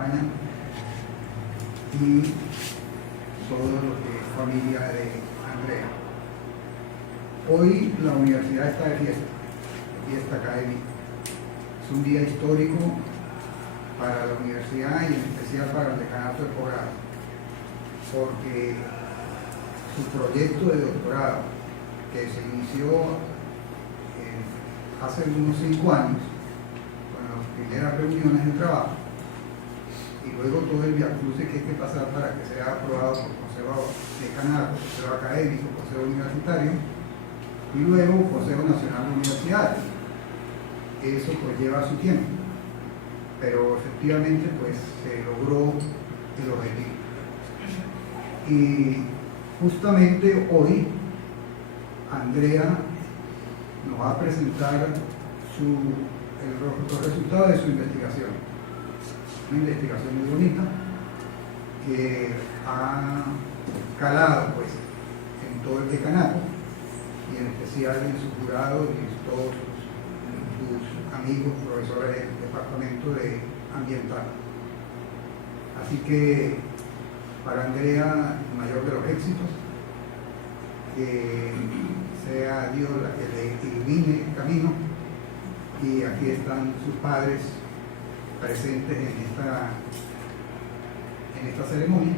acompañan y todo lo que es familia de Andrea. Hoy la universidad está de fiesta académica. Es un día histórico para la universidad y en especial para el decanato de posgrado, porque su proyecto de doctorado, que se inició hace unos 5 años, con las primeras reuniones de trabajo, y luego todo el viacrucis que hay que pasar para que sea aprobado por Consejo Decanato, Consejo Académico, Consejo Universitario, y luego Consejo Nacional de Universidades. Eso pues lleva su tiempo, pero efectivamente pues se logró el objetivo. Y justamente hoy Andrea nos va a presentar los resultados de su investigación. Una investigación muy bonita que ha calado pues en todo el decanato y en especial en su jurado y en todos sus amigos profesores del departamento de ambiental. Así que para Andrea, el mayor de los éxitos, que sea Dios la que le ilumine el camino, y aquí están sus padres presentes en esta ceremonia.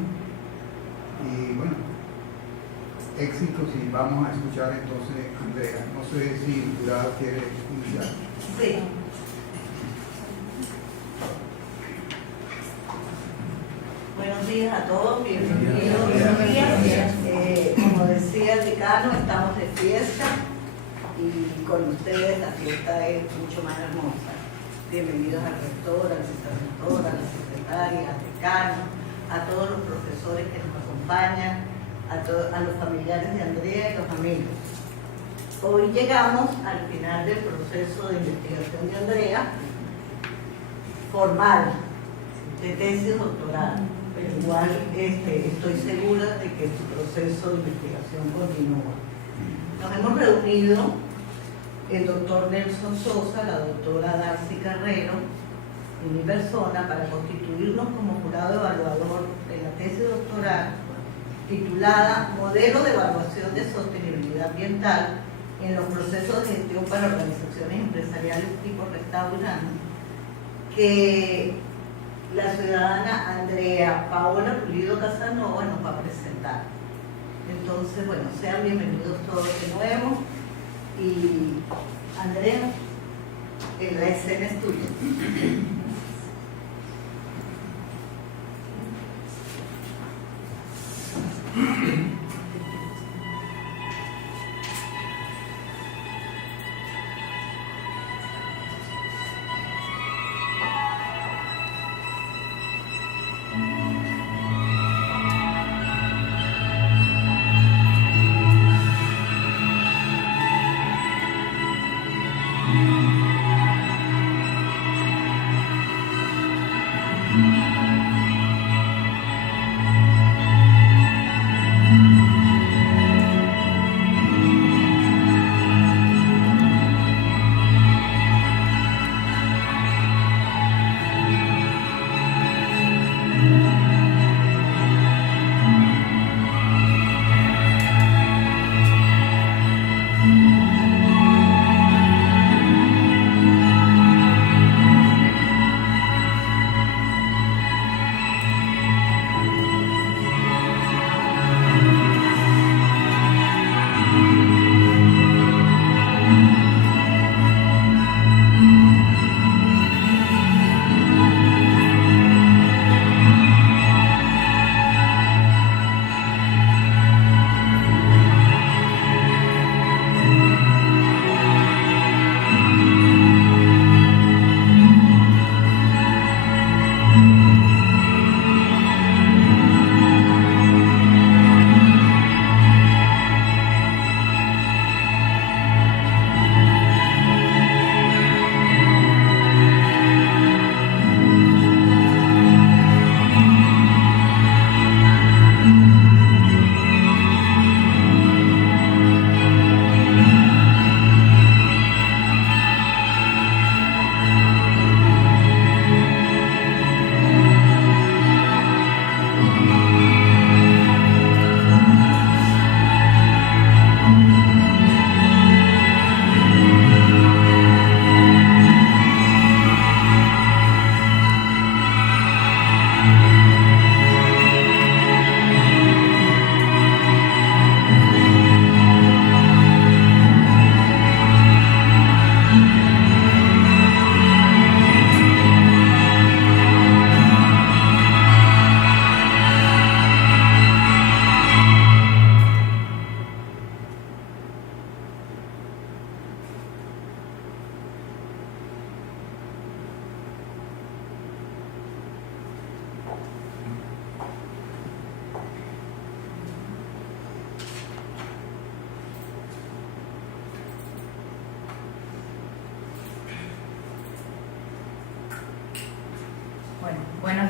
Y bueno, éxitos, y vamos a escuchar entonces a Andrea. No sé si el jurado quiere iniciar. Sí. Buenos días a todos, bienvenidos. Como decía el decano, estamos de fiesta y con ustedes la fiesta es mucho más hermosa. Bienvenidos al rector, al vicerrector, a la secretaria, al decano, a todos los profesores que nos acompañan, a los familiares de Andrea y los amigos. Hoy llegamos al final del proceso de investigación de Andrea, formal, de tesis doctoral, pero igual estoy segura de que su proceso de investigación continúa. Nos hemos reunido el doctor Nelson Sosa, la doctora Darcy Carrero y mi persona para constituirnos como jurado evaluador de la tesis doctoral titulada Modelo de Evaluación de Sostenibilidad Ambiental en los procesos de gestión para organizaciones empresariales tipo restaurante, que la ciudadana Andrea Paola Pulido Casanova nos va a presentar. Entonces, bueno, sean bienvenidos todos de nuevo. Y Andrea, la escena es tuya.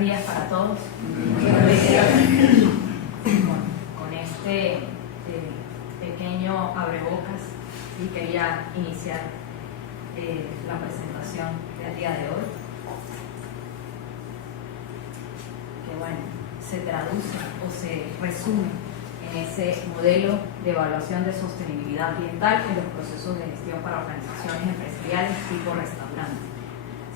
días para todos. Con este pequeño abrebocas, ¿sí? Quería iniciar la presentación del día de hoy, que bueno, se traduce o se resume en ese modelo de evaluación de sostenibilidad ambiental en los procesos de gestión para organizaciones empresariales tipo restaurante.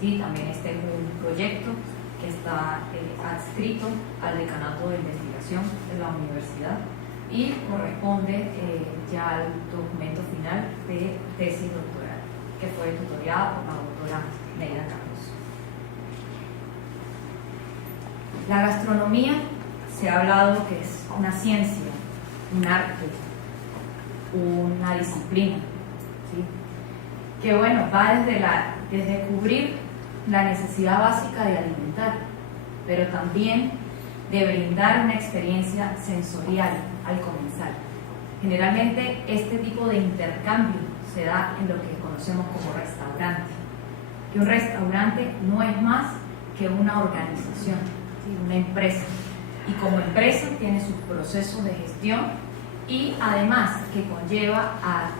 Sí, también este es un proyecto que está adscrito al Decanato de Investigación de la Universidad y corresponde ya al documento final de tesis doctoral, que fue tutoriada por la doctora Neida Carlos. La gastronomía se ha hablado que es una ciencia, un arte, una disciplina, ¿sí? Que bueno, va desde cubrir la necesidad básica de alimentar, pero también de brindar una experiencia sensorial al comenzar. Generalmente este tipo de intercambio se da en lo que conocemos como restaurante, que un restaurante no es más que una organización, ¿sí? Una empresa, y como empresa tiene sus procesos de gestión y además que conlleva a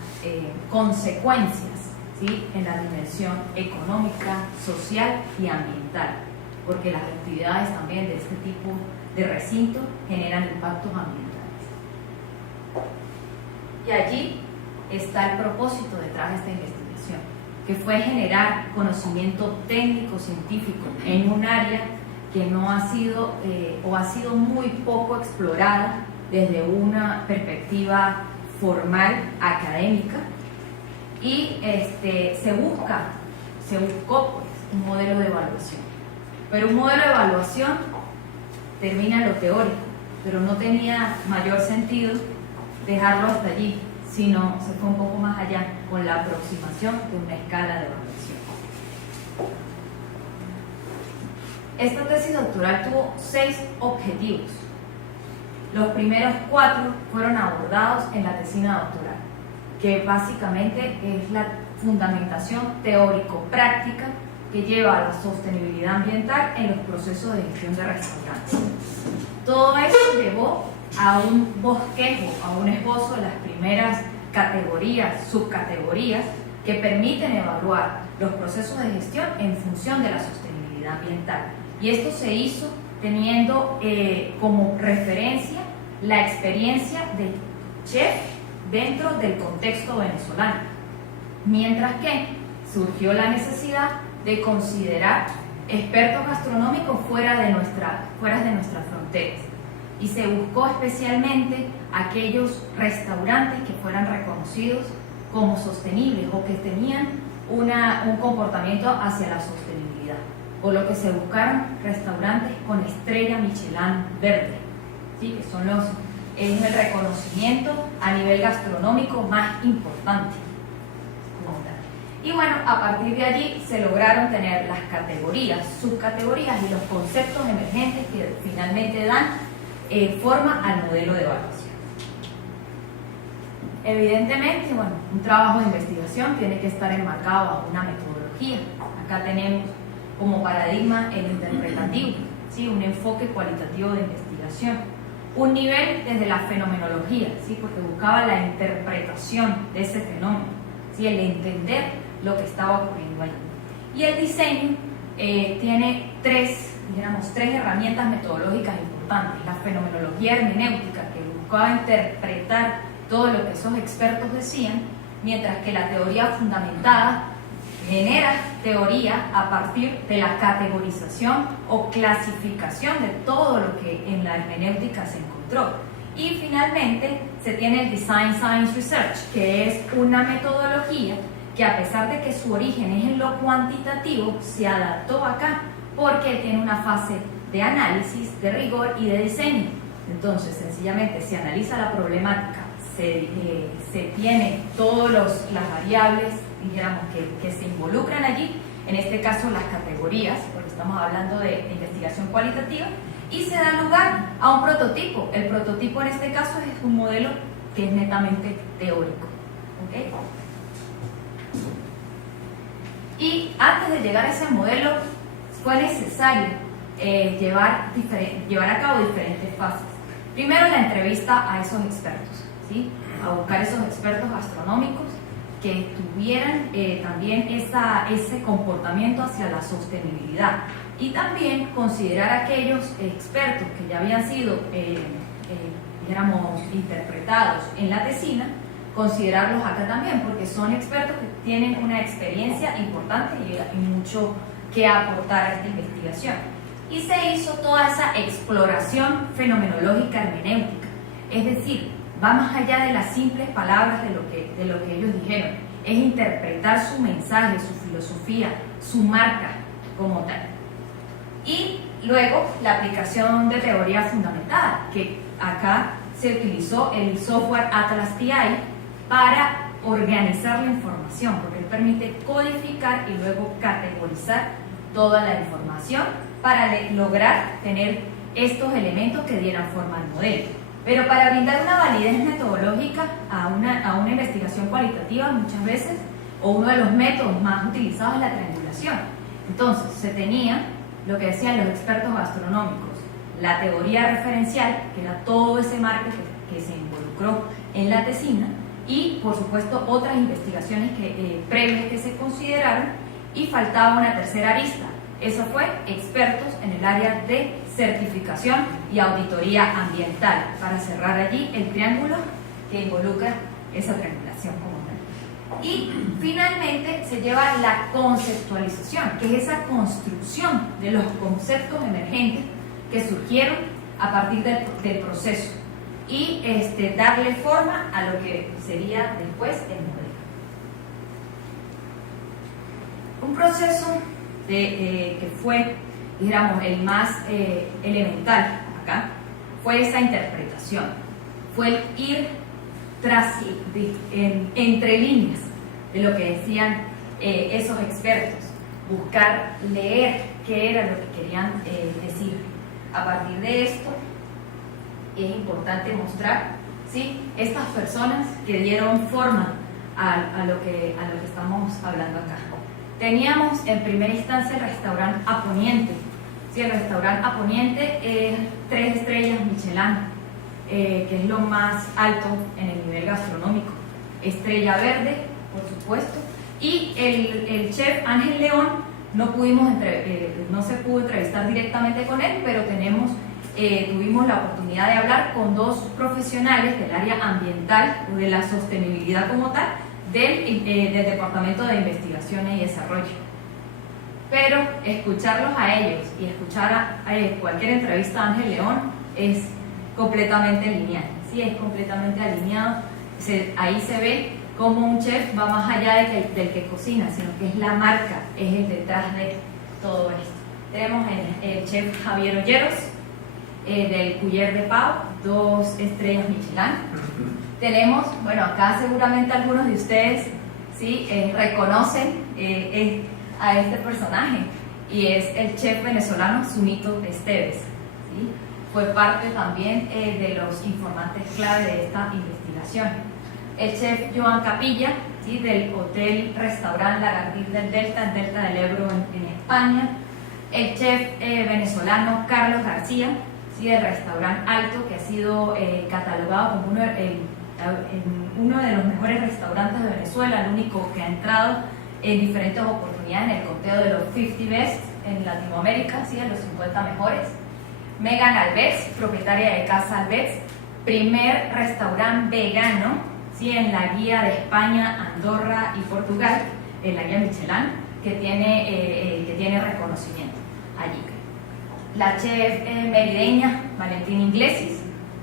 consecuencias, ¿sí? En la dimensión económica, social y ambiental, porque las actividades también de este tipo de recinto generan impactos ambientales. Y allí está el propósito detrás de esta investigación, que fue generar conocimiento técnico científico en un área que no ha sido o ha sido muy poco explorada desde una perspectiva formal académica, y se buscó pues un modelo de evaluación, pero un modelo de evaluación termina en lo teórico, pero no tenía mayor sentido dejarlo hasta allí, sino se fue un poco más allá con la aproximación de una escala de evaluación. Esta tesis doctoral tuvo 6 objetivos. Los primeros 4 fueron abordados en la tesina doctoral, que básicamente es la fundamentación teórico-práctica que lleva a la sostenibilidad ambiental en los procesos de gestión de restaurantes. Todo eso llevó a un bosquejo, a un esbozo de las primeras categorías, subcategorías, que permiten evaluar los procesos de gestión en función de la sostenibilidad ambiental. Y esto se hizo teniendo como referencia la experiencia de chef dentro del contexto venezolano, mientras que surgió la necesidad de considerar expertos gastronómicos fuera de nuestras fronteras, y se buscó especialmente aquellos restaurantes que fueran reconocidos como sostenibles o que tenían un comportamiento hacia la sostenibilidad, por lo que se buscaron restaurantes con estrella Michelin verde, ¿sí? Que son es el reconocimiento a nivel gastronómico más importante. Y bueno, a partir de allí se lograron tener las categorías, subcategorías y los conceptos emergentes que finalmente dan forma al modelo de evaluación. Evidentemente, bueno, un trabajo de investigación tiene que estar enmarcado a una metodología. Acá tenemos como paradigma el interpretativo, ¿sí? Un enfoque cualitativo de investigación. Un nivel desde la fenomenología, ¿sí? Porque buscaba la interpretación de ese fenómeno, ¿sí? El entender lo que estaba ocurriendo allí. Y el diseño tiene tres herramientas metodológicas importantes. La fenomenología hermenéutica, que buscaba interpretar todo lo que esos expertos decían, mientras que la teoría fundamentada genera teoría a partir de la categorización o clasificación de todo lo que en la hermenéutica se encontró. Y finalmente se tiene el Design Science Research, que es una metodología que, a pesar de que su origen es en lo cuantitativo, se adaptó acá porque tiene una fase de análisis, de rigor y de diseño. Entonces, sencillamente se analiza la problemática, se tiene todas las variables, dijéramos, que se involucran allí, en este caso las categorías, porque estamos hablando de investigación cualitativa, y se da lugar a un prototipo. El prototipo en este caso es un modelo que es netamente teórico. ¿Okay? Y antes de llegar a ese modelo fue necesario llevar a cabo diferentes fases. Primero, la entrevista a esos expertos, ¿sí? A buscar esos expertos gastronómicos que tuvieran también ese comportamiento hacia la sostenibilidad, y también considerar aquellos expertos que ya habían sido, dijéramos, interpretados en la tesina, considerarlos acá también, porque son expertos que tienen una experiencia importante y mucho que aportar a esta investigación. Y se hizo toda esa exploración fenomenológica hermenéutica, es decir, va más allá de las simples palabras de lo que ellos dijeron, es interpretar su mensaje, su filosofía, su marca como tal. Y luego la aplicación de teoría fundamentada, que acá se utilizó el software Atlas TI para organizar la información, porque él permite codificar y luego categorizar toda la información para lograr tener estos elementos que dieran forma al modelo. Pero para brindar una validez metodológica a una investigación cualitativa, muchas veces, o uno de los métodos más utilizados es la triangulación. Entonces, se tenía lo que decían los expertos gastronómicos, la teoría referencial, que era todo ese marco que se involucró en la tesina, y por supuesto otras investigaciones previas que se consideraron, y faltaba una tercera arista. Eso fue expertos en el área de certificación y auditoría ambiental, para cerrar allí el triángulo que involucra esa triangulación como tal. Y finalmente se lleva la conceptualización, que es esa construcción de los conceptos emergentes que surgieron a partir del proceso, y darle forma a lo que sería después el modelo. Un proceso que fue, digamos, el más elemental acá, fue esa interpretación, fue el ir entre líneas de lo que decían esos expertos, buscar leer qué era lo que querían decir. A partir de esto es importante mostrar, ¿sí?, estas personas que dieron forma a lo que estamos hablando acá. Teníamos en primera instancia el restaurante A Poniente. Sí, el restaurante A Poniente es 3 estrellas Michelin, que es lo más alto en el nivel gastronómico. Estrella verde, por supuesto. Y el chef Ángel León, no se pudo entrevistar directamente con él, pero tuvimos la oportunidad de hablar con 2 profesionales del área ambiental o de la sostenibilidad como tal, del Departamento de Investigaciones y Desarrollo. Pero escucharlos a ellos y escuchar a cualquier entrevista a Ángel León es completamente lineal, ¿sí? Es completamente alineado. Ahí se ve cómo un chef va más allá del que cocina, sino que es la marca, es el detrás de todo esto. Tenemos el chef Javier Olleros, del Culler de Pau, 2 estrellas Michelin. Tenemos, bueno, acá seguramente algunos de ustedes, ¿sí?, reconocen a este personaje, y es el chef venezolano Zunito Esteves, ¿sí? Fue parte también de los informantes clave de esta investigación. El chef Joan Capilla, ¿sí?, del Hotel Restaurant Lagardir del Delta, en Delta del Ebro en España. El chef venezolano Carlos García, ¿sí?, del Restaurant Alto, que ha sido catalogado como uno de los mejores restaurantes de Venezuela, el único que ha entrado en diferentes oportunidades en el conteo de los 50 Best en Latinoamérica, ¿sí?, en los 50 mejores. Megan Alves, propietaria de Casa Alves, primer restaurante vegano, ¿sí?, en la guía de España, Andorra y Portugal, en la guía Michelin, que tiene reconocimiento allí. La chef merideña Valentina Iglesias,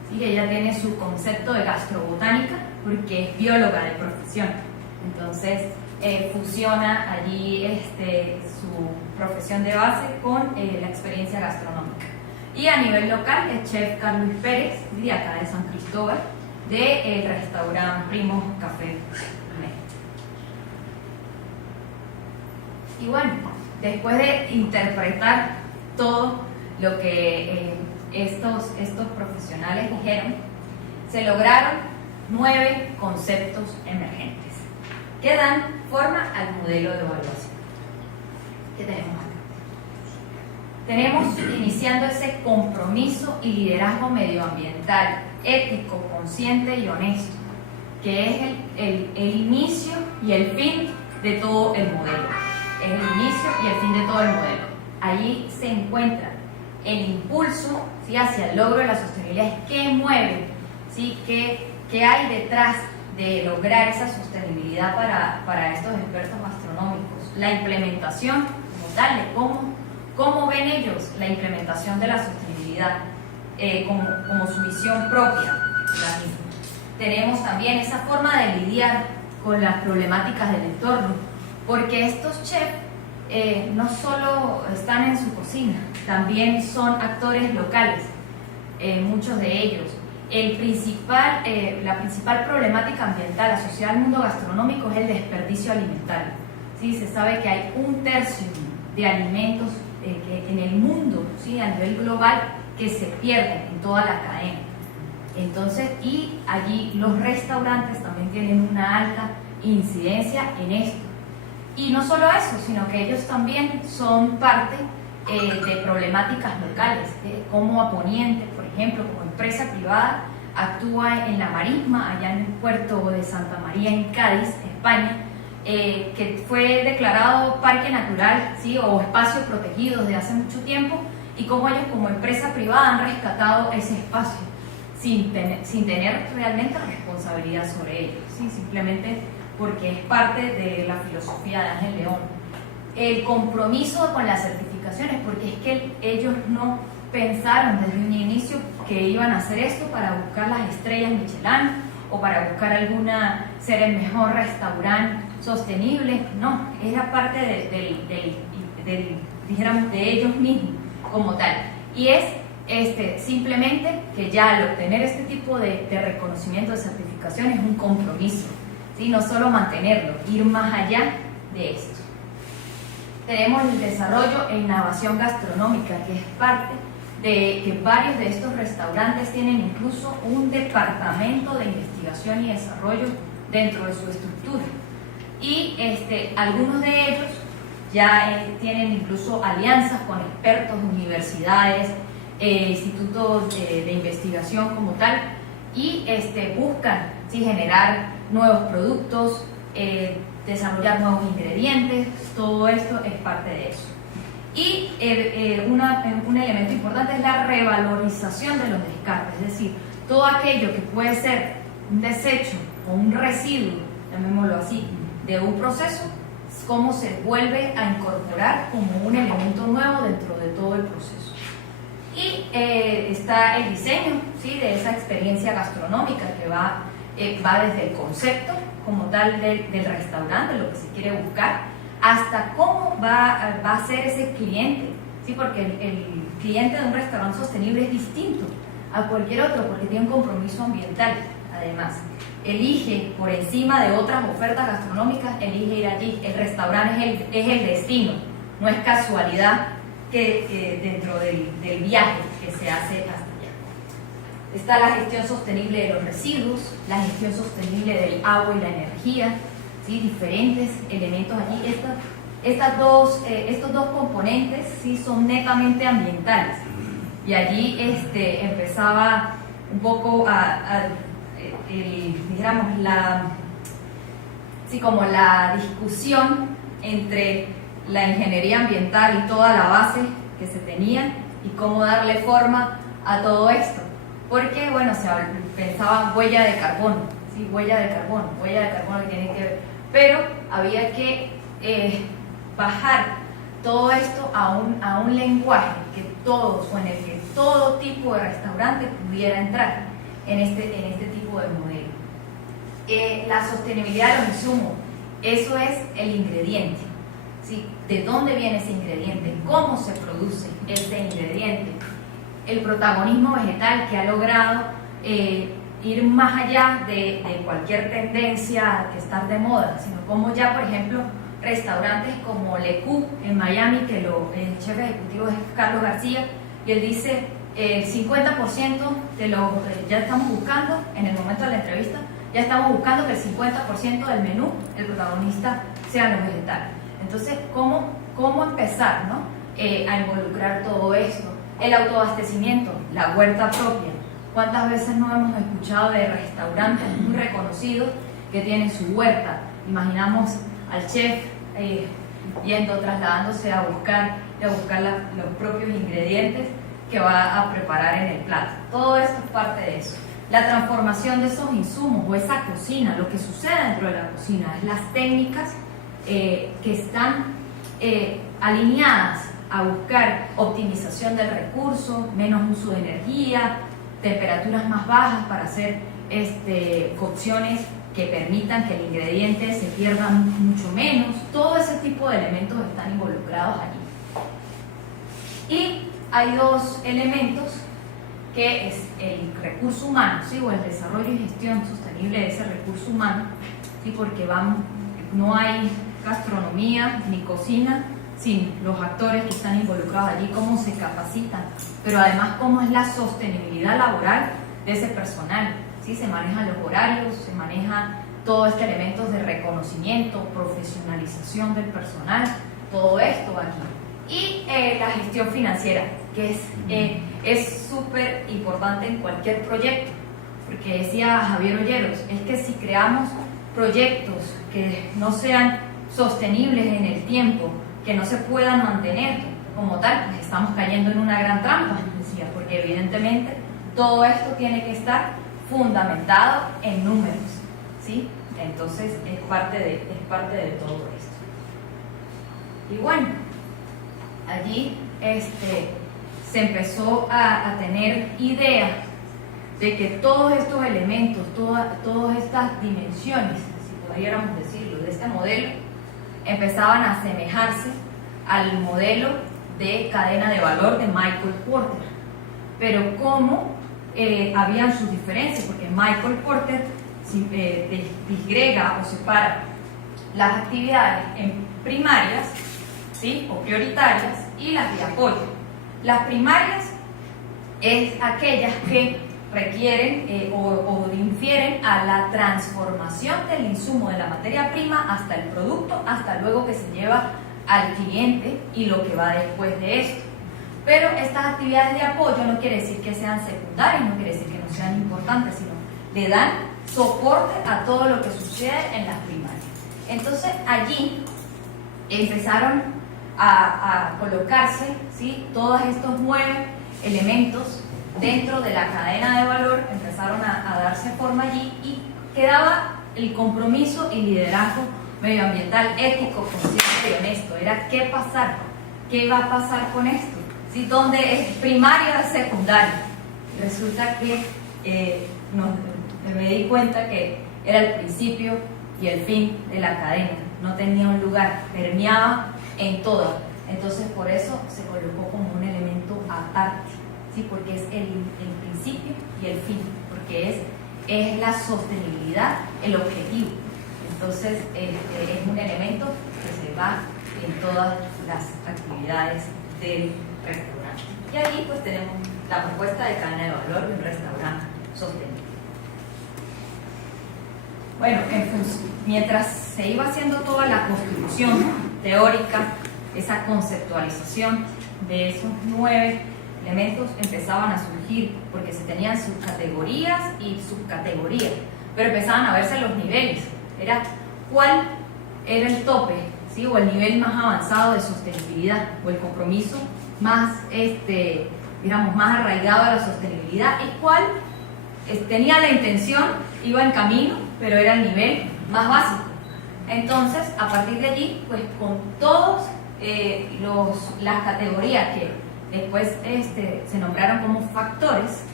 ¿sí?, que ella tiene su concepto de gastrobotánica porque es bióloga de profesión. Entonces fusiona allí su profesión de base con la experiencia gastronómica. Y a nivel local, el chef Carlos Pérez, de acá de San Cristóbal, del restaurante Primo Café. Y bueno, después de interpretar todo lo que estos profesionales dijeron, se lograron 9 conceptos emergentes que dan forma al modelo de evaluación que tenemos acá. tenemos iniciando ese compromiso y liderazgo medioambiental, ético, consciente y honesto, que es el inicio y el fin de todo el modelo. Es el inicio y el fin de todo el modelo. Allí se encuentra el impulso, ¿sí?, hacia el logro de la sostenibilidad, qué mueve, ¿sí?, qué hay detrás de lograr esa sostenibilidad para estos expertos gastronómicos, la implementación como tal, de cómo ven ellos la implementación de la sostenibilidad como su visión propia. La misma. Tenemos también esa forma de lidiar con las problemáticas del entorno, porque estos chefs no solo están en su cocina, también son actores locales, muchos de ellos. La principal problemática ambiental asociada al mundo gastronómico es el desperdicio alimentario. ¿Sí? Se sabe que hay 1/3 de alimentos en el mundo, ¿sí?, a nivel global, que se pierden en toda la cadena. Entonces, y allí los restaurantes también tienen una alta incidencia en esto. Y no solo eso, sino que ellos también son parte de problemáticas locales, como Aponiente, por ejemplo, como empresa privada, actúa en la Marisma, allá en el puerto de Santa María, en Cádiz, España, que fue declarado parque natural, ¿sí?, o espacio protegido desde hace mucho tiempo, y como ellos como empresa privada han rescatado ese espacio sin tener realmente responsabilidad sobre ello, ¿sí?, simplemente porque es parte de la filosofía de Ángel León. El compromiso con las certificaciones, porque es que ellos no pensaron desde un inicio que iban a hacer esto para buscar las estrellas Michelin o para buscar ser el mejor restaurante sostenible. No, era parte dijéramos, de ellos mismos como tal. Y es simplemente que ya al obtener este tipo de reconocimiento, de certificación, es un compromiso, ¿sí?, no solo mantenerlo, ir más allá de esto. Tenemos el desarrollo e innovación gastronómica, que es parte de que varios de estos restaurantes tienen incluso un departamento de investigación y desarrollo dentro de su estructura. Y algunos de ellos ya tienen incluso alianzas con expertos, universidades, institutos de investigación como tal, y buscan, ¿sí?, generar nuevos productos, desarrollar nuevos ingredientes. Todo esto es parte de eso. Y un elemento importante es la revalorización de los descartes, es decir, todo aquello que puede ser un desecho o un residuo, llamémoslo así, de un proceso, cómo se vuelve a incorporar como un elemento nuevo dentro de todo el proceso. Y está el diseño, ¿sí?, de esa experiencia gastronómica que va desde el concepto como tal del restaurante, lo que se quiere buscar, hasta cómo va a ser ese cliente, ¿sí?, porque el cliente de un restaurante sostenible es distinto a cualquier otro porque tiene un compromiso ambiental. Además, elige por encima de otras ofertas gastronómicas, elige ir allí. El restaurante es el destino, no es casualidad que dentro del viaje que se hace hasta allá. Está la gestión sostenible de los residuos, la gestión sostenible del agua y la energía, ¿sí?, diferentes elementos allí. Estos dos componentes, ¿sí?, son netamente ambientales, y allí empezaba un poco digamos, la discusión entre la ingeniería ambiental y toda la base que se tenía y cómo darle forma a todo esto, porque bueno, se pensaba huella de carbono, ¿sí?, huella de carbono que tiene que ver, pero había que bajar todo esto a un lenguaje que todos, o en el que todo tipo de restaurante pudiera entrar en este tipo de modelo. La sostenibilidad de los insumos, eso es el ingrediente, ¿sí?, de dónde viene ese ingrediente, cómo se produce ese ingrediente, el protagonismo vegetal que ha logrado ir más allá de cualquier tendencia que estar de moda, sino como ya, por ejemplo, restaurantes como Le Coup en Miami, que el chef ejecutivo es Carlos García, y él dice el 50% de los, ya estamos buscando, en el momento de la entrevista, ya estamos buscando que el 50% del menú, el protagonista, sean los vegetales. Entonces, ¿cómo empezar, ¿no?, a involucrar todo esto. El autoabastecimiento, la huerta propia. ¿Cuántas veces no hemos escuchado de restaurantes muy reconocidos que tienen su huerta? Imaginamos al chef trasladándose a buscar los propios ingredientes que va a preparar en el plato. Todo esto es parte de eso. La transformación de esos insumos o esa cocina, lo que sucede dentro de la cocina, es las técnicas que están alineadas a buscar optimización del recurso, menos uso de energía, temperaturas más bajas para hacer cocciones que permitan que el ingrediente se pierda mucho menos. Todo ese tipo de elementos están involucrados allí. Y hay dos elementos que es el recurso humano, ¿sí? O el desarrollo y gestión sostenible de ese recurso humano, ¿sí? Porque no hay gastronomía ni cocina sin los actores que están involucrados allí, cómo se capacitan, pero además cómo es la sostenibilidad laboral de ese personal, ¿sí? Se manejan los horarios, se maneja todo este elemento de reconocimiento, profesionalización del personal, todo esto aquí. Y la gestión financiera, que es súper importante en cualquier proyecto, porque decía Javier Olleros, es que si creamos proyectos que no sean sostenibles en el tiempo, que no se puedan mantener como tal, pues estamos cayendo en una gran trampa, decía, porque evidentemente todo esto tiene que estar fundamentado en números, ¿sí? Entonces es parte de todo esto. Y bueno, allí se empezó a tener idea de que todos estos elementos, todas estas dimensiones, si pudiéramos decirlo, de este modelo, empezaban a asemejarse al modelo de cadena de valor de Michael Porter. Pero cómo habían sus diferencias, porque Michael Porter disgrega o separa las actividades en primarias, ¿sí? O prioritarias, y las de apoyo. Las primarias es aquellas que requieren o infieren a la transformación del insumo de la materia prima hasta el producto, hasta luego que se lleva al cliente y lo que va después de esto. Pero estas actividades de apoyo no quiere decir que sean secundarias, no quiere decir que no sean importantes, sino le dan soporte a todo lo que sucede en las primarias. Entonces allí empezaron a colocarse, ¿sí? Todos estos 9 elementos dentro de la cadena de valor, empezaron a darse forma allí y quedaba el compromiso y liderazgo medioambiental, ético, consciente y honesto. Era qué va a pasar con esto, ¿sí? ¿Dónde es primario o secundario? Resulta que me di cuenta que era el principio y el fin de la cadena, no tenía un lugar, permeaba en toda. Entonces por eso se colocó como un elemento aparte, ¿sí? Porque es el principio y el fin, porque es la sostenibilidad el objetivo. Entonces es un elemento que se va en todas las actividades del restaurante. Y ahí pues tenemos la propuesta de cadena de valor de un restaurante sostenible. Bueno, mientras se iba haciendo toda la construcción teórica, esa conceptualización de esos 9 elementos empezaban a surgir, porque se tenían subcategorías y subcategorías, pero empezaban a verse los niveles. Era cuál era el tope, ¿sí? O el nivel más avanzado de sostenibilidad, o el compromiso más, más arraigado a la sostenibilidad, y cuál tenía la intención, iba en camino, pero era el nivel más básico. Entonces, a partir de allí, pues con todas las categorías que después se nombraron como factores,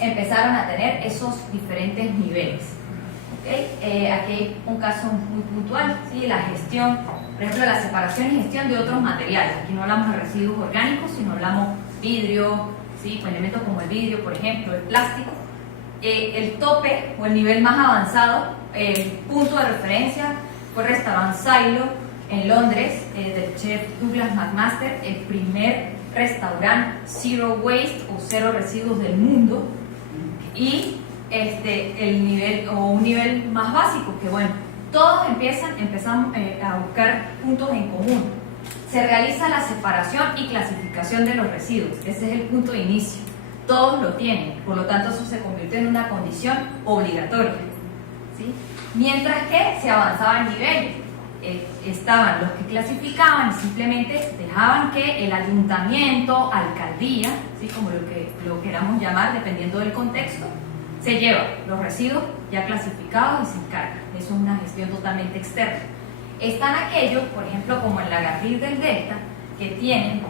empezaron a tener esos diferentes niveles. ¿Okay? Aquí hay un caso muy puntual, ¿sí? La gestión, por ejemplo, la separación y gestión de otros materiales. Aquí no hablamos de residuos orgánicos, sino hablamos vidrio, ¿sí? Elementos como el vidrio, por ejemplo, el plástico. El tope o el nivel más avanzado, el punto de referencia fue el restaurante Silo en Londres, del chef Douglas McMaster, el primer restaurante Zero Waste o cero residuos del mundo. Y el nivel o un nivel más básico, que bueno, todos empezamos a buscar puntos en común. se realiza la separación y clasificación de los residuos. Ese es el punto de inicio. Todos lo tienen, por lo tanto eso se convirtió en una condición obligatoria, ¿sí? Mientras que se avanzaba en niveles. Estaban los que clasificaban y simplemente dejaban que el ayuntamiento, alcaldía, ¿sí? Como lo queramos llamar dependiendo del contexto, se lleva los residuos ya clasificados y se encarga. Eso es una gestión totalmente externa. Están aquellos, por ejemplo, como el Lagartija del Delta, que tienen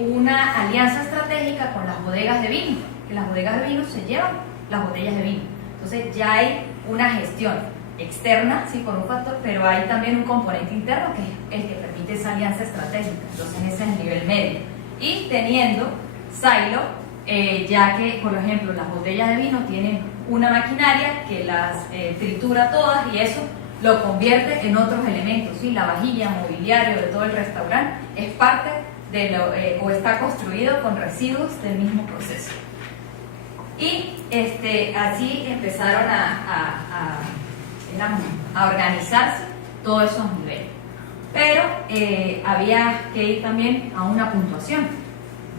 una alianza estratégica con las bodegas de vino, que las bodegas de vino se llevan las botellas de vino. Entonces ya hay una gestión externa, sí, por un factor, pero hay también un componente interno que es el que permite esa alianza estratégica. Entonces ese es el nivel medio. Y teniendo silo, ya que, por ejemplo, las botellas de vino tienen una maquinaria que las tritura todas y eso lo convierte en otros elementos, ¿sí? La vajilla, mobiliario de todo el restaurante es parte de o está construido con residuos del mismo proceso. Y así empezaron a organizarse todos esos niveles. Pero había que ir también a una puntuación,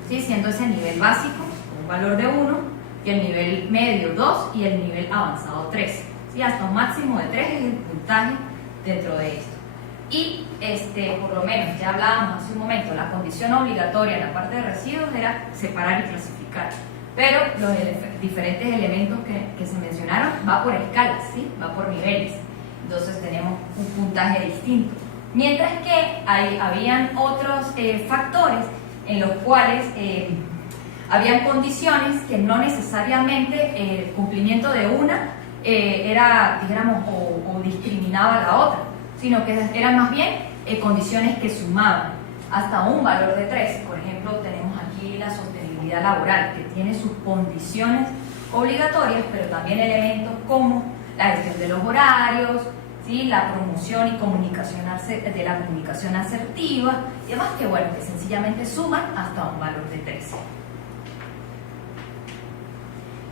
¿sí? Siendo ese nivel básico un valor de 1, y el nivel medio 2 y el nivel avanzado 3. ¿Sí? Hasta un máximo de 3 es el puntaje dentro de esto. Y por lo menos, ya hablábamos hace un momento, la condición obligatoria en la parte de residuos era separar y clasificar. Pero los diferentes elementos que se mencionaron va por escalas, ¿sí? Va por niveles. Entonces tenemos un puntaje distinto. Mientras que habían otros factores en los cuales habían condiciones que no necesariamente el cumplimiento de una era, dijéramos, o discriminaba a la otra, sino que eran más bien condiciones que sumaban hasta un valor de 3. Por ejemplo, tenemos aquí la sostenibilidad laboral, que tiene sus condiciones obligatorias, pero también elementos como la gestión de los horarios, ¿sí? La promoción y comunicación de la comunicación asertiva, y demás que, bueno, que sencillamente suman hasta un valor de 3.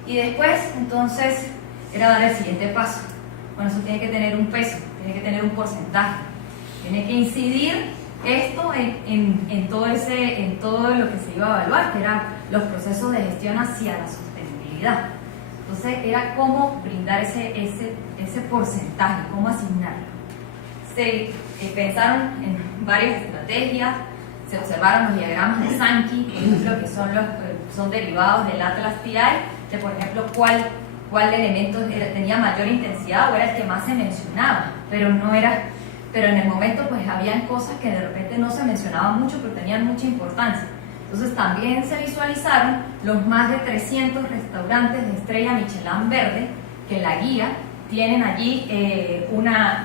Y después, entonces, era dar el siguiente paso. Bueno, eso tiene que tener un peso, tiene que tener un porcentaje, tiene que incidir esto en todo lo que se iba a evaluar, que eran los procesos de gestión hacia la sostenibilidad. Entonces, era cómo brindar ese porcentaje, cómo asignarlo. Se pensaron en varias estrategias, se observaron los diagramas de Sankey, por ejemplo, que son derivados del Atlas TI, de, por ejemplo, cuál elemento tenía mayor intensidad o era el que más se mencionaba, pero en el momento pues habían cosas que de repente no se mencionaban mucho, pero tenían mucha importancia. Entonces también se visualizaron los más de 300 restaurantes de estrella Michelin verde que en la guía tienen allí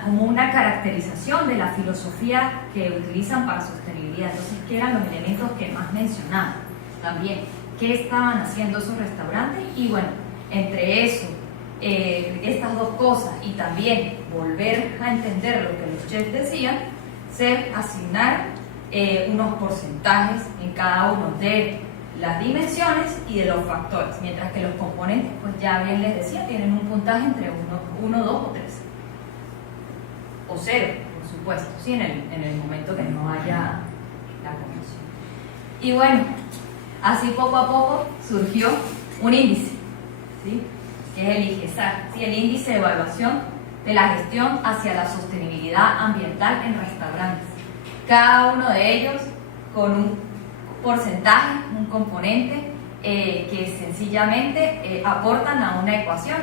como una caracterización de la filosofía que utilizan para sostenibilidad. Entonces, ¿qué eran los elementos que más mencionaban? También, ¿qué estaban haciendo esos restaurantes? Y bueno, entre eso, estas dos cosas y también volver a entender lo que los chefs decían, se asignaron unos porcentajes en cada uno de las dimensiones y de los factores, mientras que los componentes, pues ya bien les decía, tienen un puntaje entre 1, 2 o 3 o 0, por supuesto, ¿sí? en el momento que no haya la confusión. Y bueno, así poco a poco surgió un índice, ¿sí? Que es el IGESAR, ¿sí? El índice de evaluación de la gestión hacia la sostenibilidad ambiental en restaurantes. Cada uno de ellos con un porcentaje, un componente que sencillamente aportan a una ecuación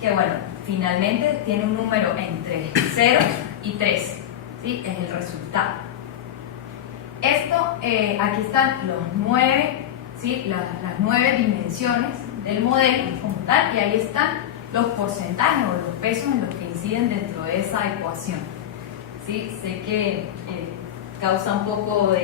que, bueno, finalmente tiene un número entre 0 y 3, ¿sí? Es el resultado. Esto, aquí están los 9, ¿sí? las 9 dimensiones del modelo como tal, y ahí están los porcentajes o los pesos en los que inciden dentro de esa ecuación. ¿Sí? Sé que causa un poco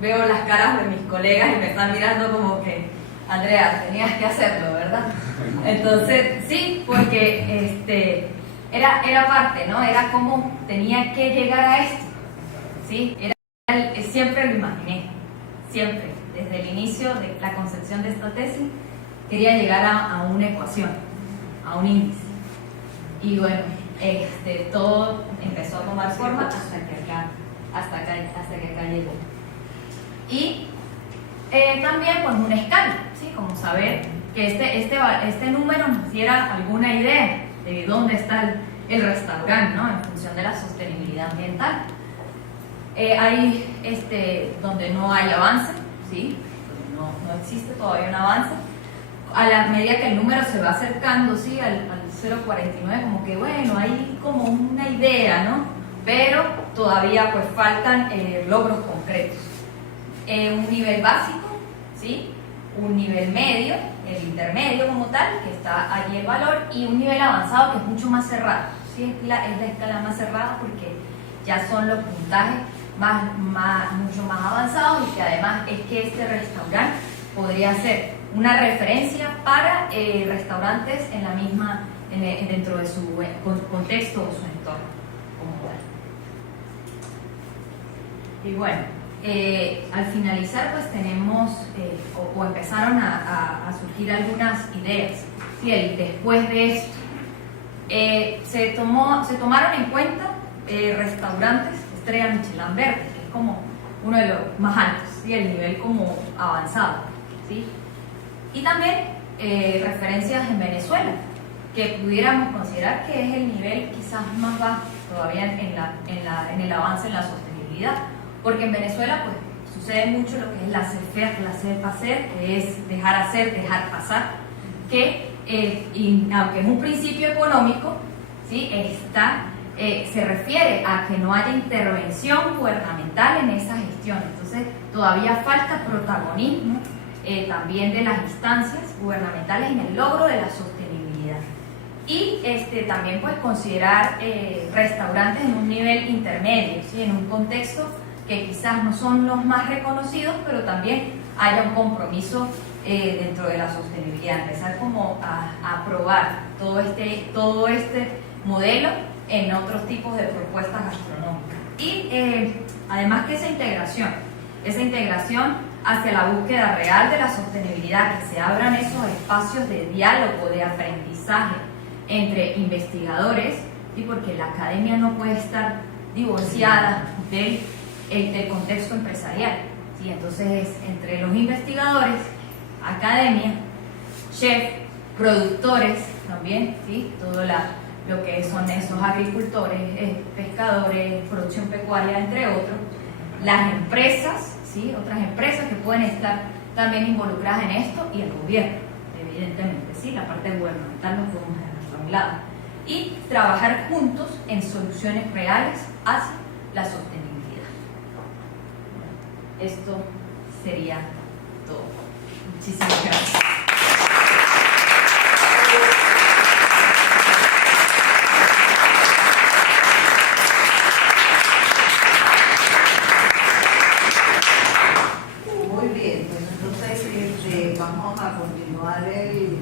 veo las caras de mis colegas y me están mirando como que, Andrea, tenías que hacerlo, ¿verdad? Entonces, sí, porque era parte, ¿no? Era como tenía que llegar a esto, ¿sí? Siempre lo imaginé, siempre, desde el inicio de la concepción de esta tesis, quería llegar a una ecuación, a un índice. Y bueno, todo empezó a tomar forma hasta que acá llegó. Y también pues una escala, ¿sí? Como saber que este número nos diera alguna idea de dónde está el restaurante, ¿no? En función de la sostenibilidad ambiental. Hay donde no hay avance, ¿sí? Donde no existe todavía un avance. A la medida que el número se va acercando, ¿sí? al 0,49, como que bueno, hay como una idea, ¿no? Pero todavía pues faltan logros concretos. Un nivel básico, ¿sí? Un nivel medio, el intermedio como tal, que está allí el valor, y un nivel avanzado que es mucho más cerrado, ¿sí? Es la escala más cerrada porque ya son los puntajes mucho más avanzados, y que además es que este restaurante podría ser una referencia para restaurantes en la misma, dentro de su contexto o su entorno como tal. Y bueno, al finalizar pues tenemos o empezaron a surgir algunas ideas, ¿sí? Después de esto se tomaron en cuenta restaurantes estrella Michelin verde, que es como uno de los más altos, ¿sí? El nivel como avanzado, ¿sí? Y también referencias en Venezuela, que pudiéramos considerar que es el nivel quizás más bajo todavía en el avance en la sostenibilidad, porque en Venezuela pues sucede mucho lo que es laissez-faire, que es dejar hacer, dejar pasar, que aunque es un principio económico, ¿sí? Se refiere a que no haya intervención gubernamental en esa gestión. Entonces todavía falta protagonismo también de las instancias gubernamentales en el logro de la sostenibilidad. Y también pues considerar restaurantes en un nivel intermedio, ¿sí? En un contexto que quizás no son los más reconocidos, pero también haya un compromiso dentro de la sostenibilidad, empezar como a probar todo este modelo en otros tipos de propuestas gastronómicas. Y además que esa integración hacia la búsqueda real de la sostenibilidad, que se abran esos espacios de diálogo, de aprendizaje entre investigadores, ¿sí? Porque la academia no puede estar divorciada del contexto empresarial, ¿sí? Entonces entre los investigadores, academia, chef, productores también, ¿sí? Todo lo que son esos agricultores, pescadores, producción pecuaria, entre otros, las empresas, ¿sí? Otras empresas que pueden estar también involucradas en esto, y el gobierno, evidentemente, ¿sí? La parte gubernamental no podemos dejarla a un lado, y trabajar juntos en soluciones reales hacia la sostenibilidad. Esto sería todo. Muchísimas gracias. Muy bien, pues entonces vamos a continuar el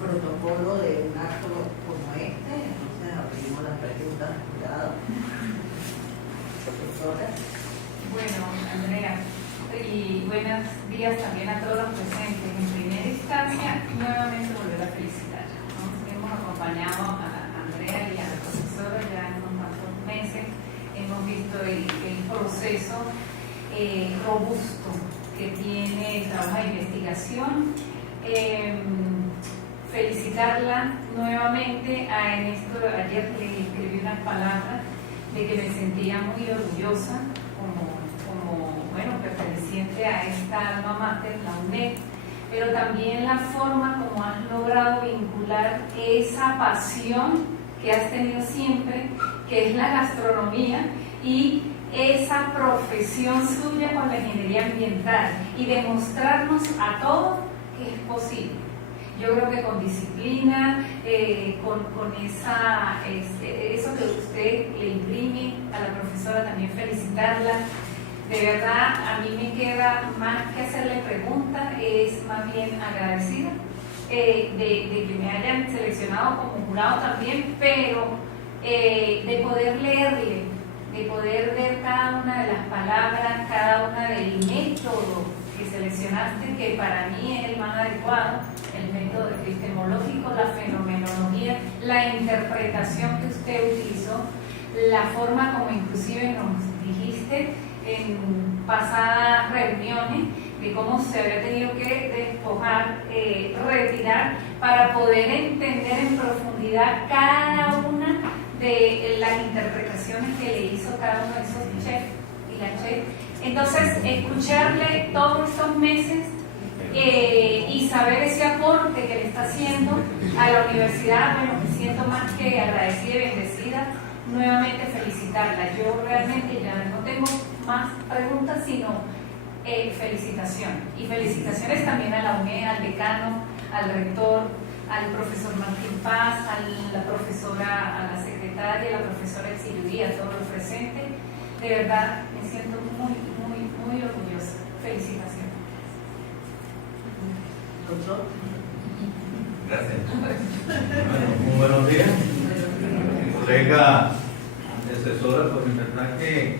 protocolo de un acto como este. Entonces abrimos las preguntas al jurado. Profesora. Bueno, Andrea, y buenos días también a todos los presentes. En primera instancia, nuevamente volver a felicitar, ¿no? Hemos acompañado a Andrea y a la profesora ya en unos cuantos meses. Hemos visto el proceso robusto que tiene el trabajo de investigación. Felicitarla nuevamente en esto. Ayer le escribí unas palabras de que me sentía muy orgullosa como bueno, perteneciente a esta alma mater, la UNED, pero también la forma como has logrado vincular esa pasión que has tenido siempre, que es la gastronomía, y esa profesión suya con la ingeniería ambiental, y demostrarnos a todos que es posible. Yo creo que con disciplina, con eso que usted le imprime a la profesora, también felicitarla. De verdad, a mí me queda más que hacerle preguntas, es más bien agradecida de que me hayan seleccionado como jurado también, pero de poder leerle, de poder ver cada una de las palabras, cada una del método que seleccionaste, que para mí es el más adecuado, el método epistemológico, la fenomenología, la interpretación que usted utilizó, la forma como inclusive nos dijiste en pasadas reuniones de cómo se había tenido que despojar, retirar, para poder entender en profundidad cada una de las interpretaciones que le hizo cada uno de esos chefs y la chef. Entonces, escucharle todos estos meses y saber ese aporte que le está haciendo a la universidad, bueno, me siento más que agradecida y bendecida. Nuevamente felicitarla. Yo realmente ya no tengo más preguntas, sino felicitación. Y felicitaciones también a la UNED, al decano, al rector, al profesor Martín Paz, a la profesora, a la secretaria, a la profesora Exiludía, a todos los presentes. De verdad, me siento muy, muy, muy orgullosa. Felicitaciones. Doctor. Gracias. Bueno, muy buenos días. Mi colega antecesora, pues en verdad que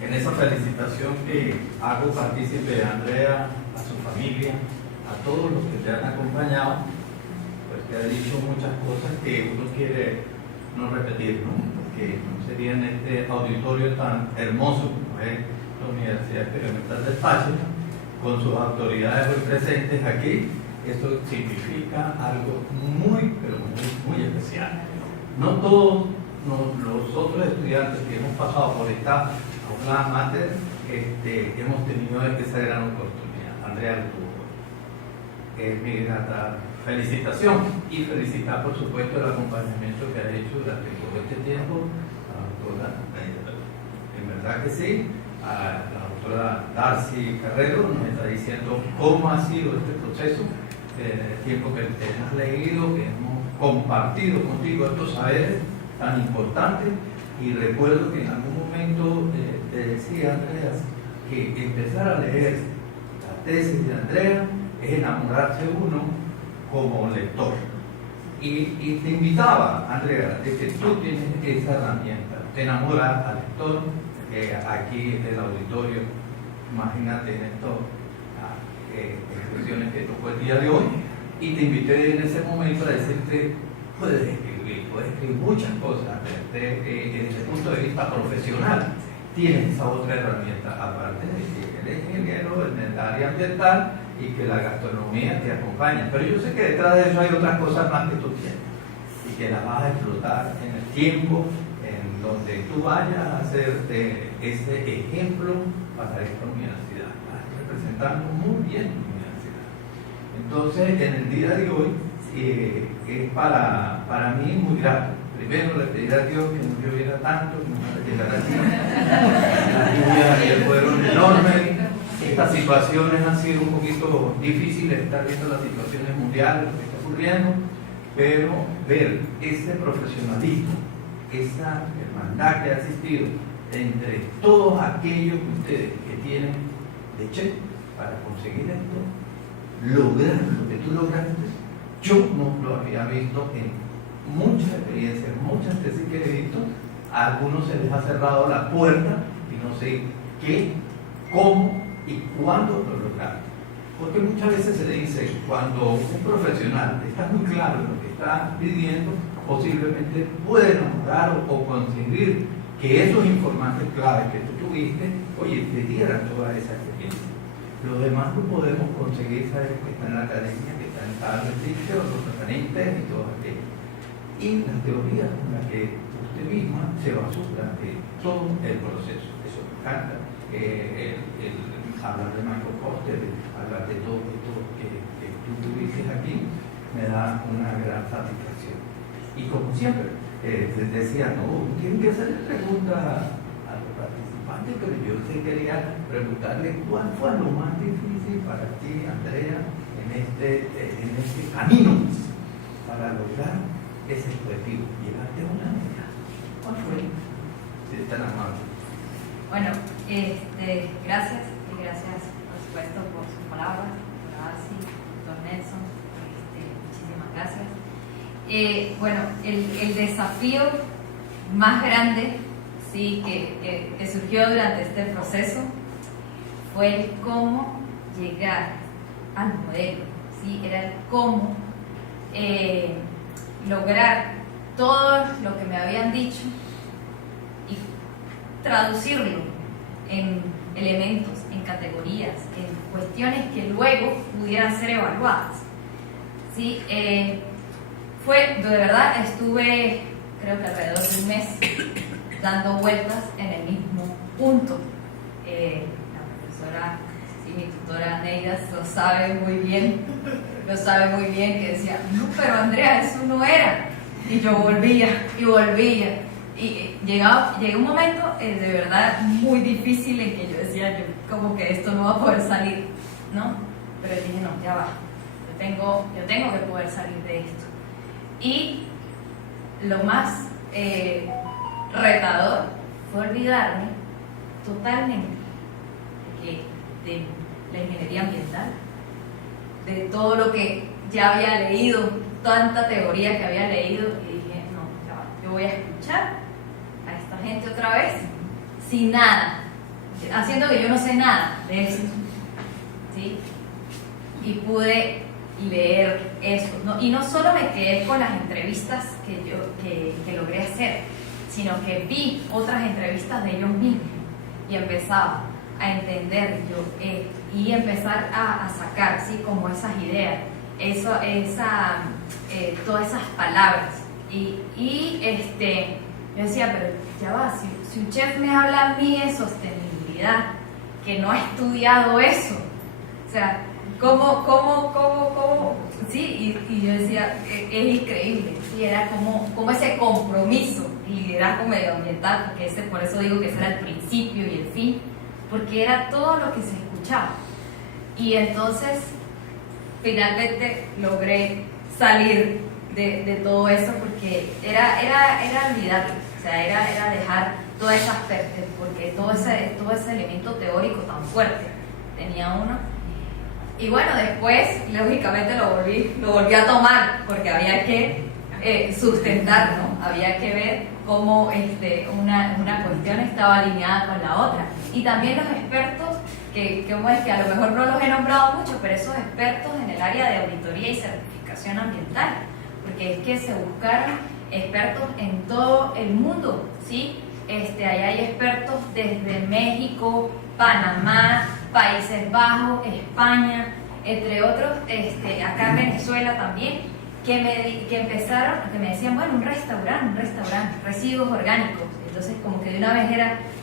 en esa felicitación que hago partícipe a Andrea, a su familia, a todos los que te han acompañado, pues te ha dicho muchas cosas que uno quiere no repetir, ¿no? Porque no sería en este auditorio tan hermoso como es la Universidad Experimental del Táchira, con sus autoridades hoy presentes aquí. Eso significa algo muy, pero muy especial. No todos los otros estudiantes que hemos pasado por esta aula mater hemos tenido esa gran oportunidad. Andrea lo tuvo. Es mi grata felicitación y felicitar, por supuesto, el acompañamiento que ha hecho durante todo este tiempo a la doctora. En verdad que sí, a la doctora Darcy Carrero nos está diciendo cómo ha sido este proceso. El tiempo que hemos leído, que hemos compartido contigo estos saberes tan importantes, y recuerdo que en algún momento te decía, Andrea, que empezar a leer la tesis de Andrea es enamorarse uno como lector, y te invitaba, Andrea, de que tú tienes esa herramienta, te enamoras al lector. Aquí en el auditorio, imagínate en esto, expresiones que tocó el día de hoy, y te invité en ese momento a decirte, puedes escribir muchas cosas desde el punto de vista profesional. Tienes esa otra herramienta, aparte de que eres ingeniero en el área ambiental y que la gastronomía te acompaña, pero yo sé que detrás de eso hay otras cosas más que tú tienes y que las vas a explotar en el tiempo en donde tú vayas a hacer ese ejemplo para esta universidad. Representando muy bien la universidad. Entonces, en el día de hoy es para mí muy grato. Primero le pedir a Dios que no lloviera tanto, que no me llegara así. Las lluvias fueron enormes. Estas situaciones han sido un poquito difíciles, estar viendo las situaciones mundiales, lo que está ocurriendo, pero ver ese profesionalismo, esa hermandad que ha existido entre todos aquellos de ustedes que tienen de Che para conseguir esto, lograr lo que tú lograste, yo no lo había visto en muchas experiencias, muchas tesis que he visto. A algunos se les ha cerrado la puerta y no sé qué, cómo y cuándo lo lograron. Porque muchas veces se dice, cuando un profesional está muy claro en lo que está pidiendo, posiblemente puede enamorar o conseguir que esos informantes claves que tú tuviste, oye, te dieran toda esa experiencia. Lo demás lo podemos conseguir, sabes, que está en la academia, que está en tal sitio, los referentes y todo aquello. Y las teorías con las que usted misma se basó durante todo el proceso. Eso me encanta. Hablar de Michael Koster, hablar de todo esto que tú tuviste aquí, me da una gran satisfacción. Y como siempre, les decía, no, tienen que hacerle preguntas a los participantes, pero yo sí quería preguntarle cuál fue lo más difícil para ti, Andrea, en este camino para lograr ese objetivo, llevarte a una meta. ¿Cuál fue? Si es tan amable. Bueno, gracias, y gracias por supuesto por sus palabras, Darcy, doctor Nelson, muchísimas gracias. Bueno, el desafío más grande, sí, que surgió durante este proceso fue el cómo llegar al modelo, ¿sí? Era el cómo lograr todo lo que me habían dicho y traducirlo en elementos, en categorías, en cuestiones que luego pudieran ser evaluadas. ¿Sí? De verdad, estuve creo que alrededor de un mes dando vueltas en el mismo punto. La profesora, sí, mi tutora Neida lo sabe muy bien, que decía, no, pero Andrea, eso no era. Y yo volvía y volvía. Y llegué un momento de verdad muy difícil en que yo decía, yo como que esto no va a poder salir, ¿no? Pero dije, no, ya va, yo tengo que poder salir de esto. Y lo más retador fue olvidarme totalmente de la ingeniería ambiental, de todo lo que ya había leído, tanta teoría que había leído, y dije, no, ya va, yo voy a escuchar a esta gente otra vez, sin nada, haciendo que yo no sé nada de esto, ¿sí? Y pude leer eso, ¿no? Y no solo me quedé con las entrevistas que logré hacer, sino que vi otras entrevistas de ellos mismos y empezaba a entender y empezar a sacar, ¿sí? Como esas ideas, todas esas palabras y yo decía, pero ya va, si un chef me habla a mí de sostenibilidad, que no ha estudiado eso, o sea, ¿cómo? Sí, y yo decía, es increíble, sí, era como ese compromiso, liderazgo medioambiental, porque por eso digo que ese era el principio y el fin, porque era todo lo que se escuchaba. Y entonces, finalmente logré salir de todo eso, porque era olvidarlo, o sea, era dejar todas esas partes, porque todo ese elemento teórico tan fuerte tenía uno. Y bueno, después, lógicamente, lo volví a tomar, porque había que sustentar, ¿no? Había que ver cómo una cuestión estaba alineada con la otra. Y también los expertos, que a lo mejor no los he nombrado mucho, pero esos expertos en el área de auditoría y certificación ambiental, porque es que se buscaron expertos en todo el mundo, ¿sí? Allá hay expertos desde México, Panamá, Países Bajos, España, entre otros, acá en Venezuela también, que me decían, bueno, un restaurante, residuos orgánicos. Entonces, como que de una vez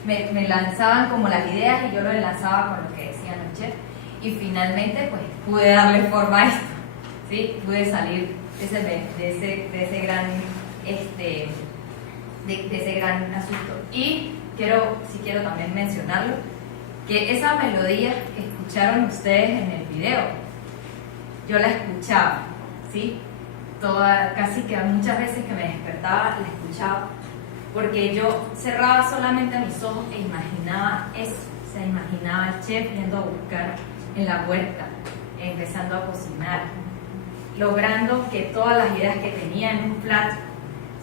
me lanzaban como las ideas y yo lo enlazaba con lo que decían los chefs. Y finalmente, pues, pude darle forma a esto, ¿sí? Pude salir de ese gran asunto. Y si quiero también mencionarlo, que esa melodía que escucharon ustedes en el video, yo la escuchaba, ¿sí? Casi que muchas veces que me despertaba, la escuchaba, porque yo cerraba solamente mis ojos e imaginaba eso, o sea, imaginaba al chef yendo a buscar en la huerta, empezando a cocinar, logrando que todas las ideas que tenía en un plato,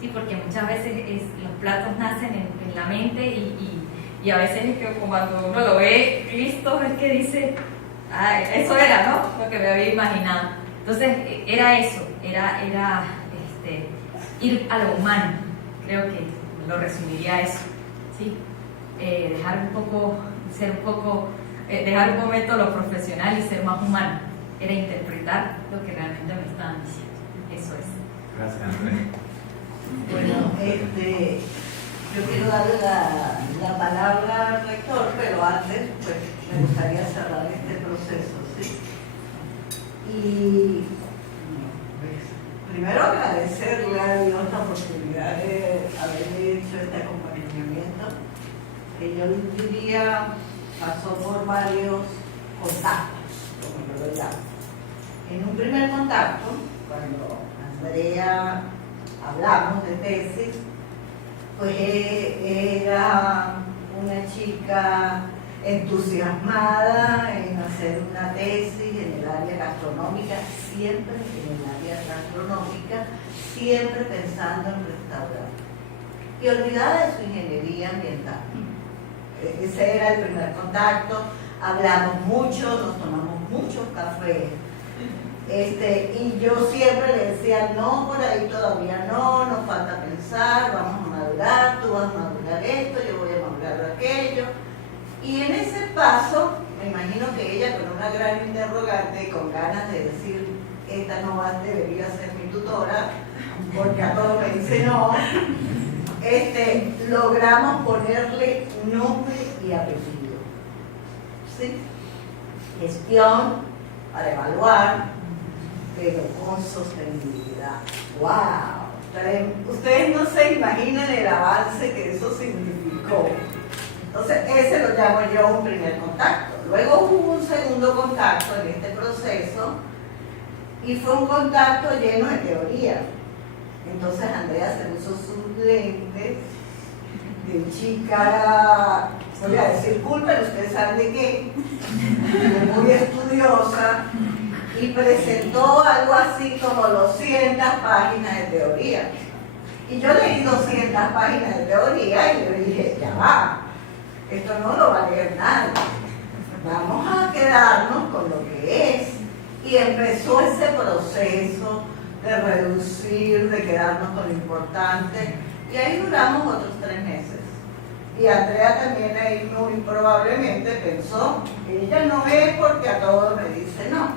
¿sí? Porque muchas veces los platos nacen en la mente y a veces es que cuando uno lo ve listo es que dice, ay, eso era, ¿no? Lo que me había imaginado. Entonces era eso, era ir a lo humano, creo que lo resumiría a eso, ¿sí? Dejar un momento lo profesional y ser más humano, era interpretar lo que realmente me estaban diciendo, eso es. Gracias, Andrea. Bueno, yo quiero darle la palabra al rector, pero antes pues, me gustaría cerrar este proceso, ¿sí? Y pues, primero agradecerle a Dios la oportunidad de haber hecho este acompañamiento, que yo diría pasó por varios contactos, como yo lo llamo. En un primer contacto, cuando Andrea hablamos de tesis, pues era una chica entusiasmada en hacer una tesis en el área gastronómica, siempre en el área gastronómica, siempre pensando en restaurantes y olvidada de su ingeniería ambiental. Ese era el primer contacto, hablamos mucho, nos tomamos muchos cafés Y yo siempre le decía, no, por ahí todavía no, nos falta pensar, vamos a madurar, tú vas a madurar esto, yo voy a madurar aquello. Y en ese paso, me imagino que ella con una gran interrogante, con ganas de decir, esta no debería ser mi tutora, porque a todo me dice no, logramos ponerle nombre y apellido. ¿Sí? Gestión para evaluar, pero con sostenibilidad. ¡Wow! Ustedes no se imaginan el avance que eso significó. Entonces, ese lo llamo yo un primer contacto. Luego hubo un segundo contacto en este proceso y fue un contacto lleno de teoría. Entonces Andrea se puso sus lentes de chica, voy a decir cool, pero ustedes saben de qué, muy estudiosa, y presentó algo así como 200 páginas de teoría. Y yo leí 200 páginas de teoría y yo dije, ya va, esto no lo va a leer nadie, vamos a quedarnos con lo que es. Y empezó ese proceso de reducir, de quedarnos con lo importante, y ahí duramos otros 3 meses. Y Andrea también ahí muy probablemente pensó, ella no es porque a todos me dice no.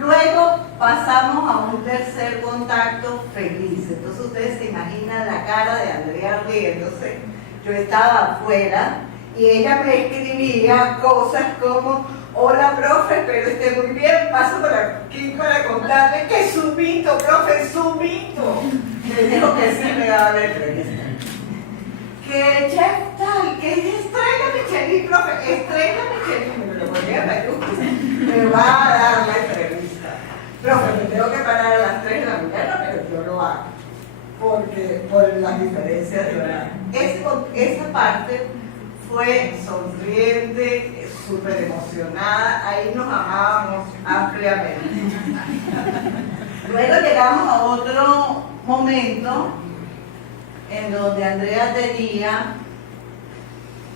Luego pasamos a un tercer contacto feliz. Entonces ustedes se imaginan la cara de Andrea riéndose. Yo estaba afuera y ella me escribía cosas como: hola, profe, pero esté muy bien, paso por aquí para contarle que su mito, profe, su mito. Me dijo que sí me daba la entrevista. Que chef tal, que estrella Michelin, profe, estrella Michelin, me lo ponía a Perú, me va a dar la entrevista. Profe, me tengo que parar a las 3 de la mañana, pero yo lo hago, porque por las diferencias de horario. Esa parte fue sonriente, súper emocionada, ahí nos amábamos ampliamente. Luego llegamos a otro momento en donde Andrea tenía,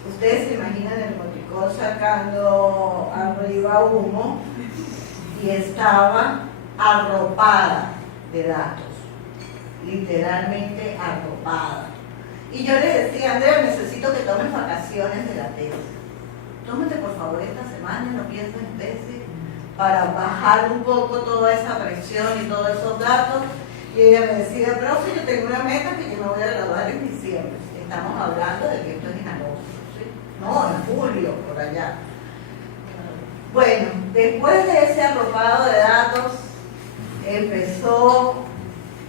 ustedes se imaginan el emoticón sacando arriba humo, y estaba arropada de datos, literalmente arropada. Y yo le decía, Andrea, necesito que tomes vacaciones de la tesis. Tómate por favor esta semana y no pienses en tesis, para bajar un poco toda esa presión y todos esos datos. Y ella me decía, profe, yo tengo una meta que yo me voy a graduar en diciembre. Estamos hablando de que esto es en agosto, ¿sí? No, en julio, por allá. Bueno, después de ese arropado de datos, empezó,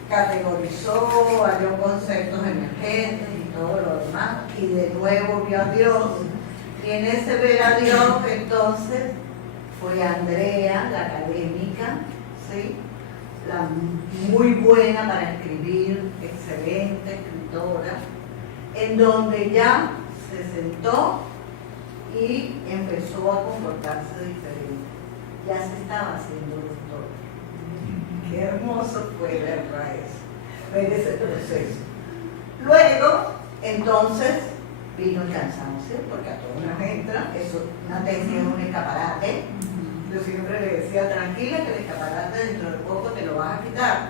categorizó, halló conceptos emergentes y todo lo demás, y de nuevo vio a Dios. Y en ese ver a Dios, entonces, fue Andrea, la académica, ¿sí? La muy buena para escribir, excelente escritora, en donde ya se sentó y empezó a comportarse diferente. Ya se estaba haciendo doctor. Qué hermoso fue verla eso, ver ese proceso. Luego, entonces, vino el cansancio, porque a todos nos entra, eso, una tesis es un escaparate. Yo siempre le decía, tranquila, que el escaparate dentro de poco te lo vas a quitar.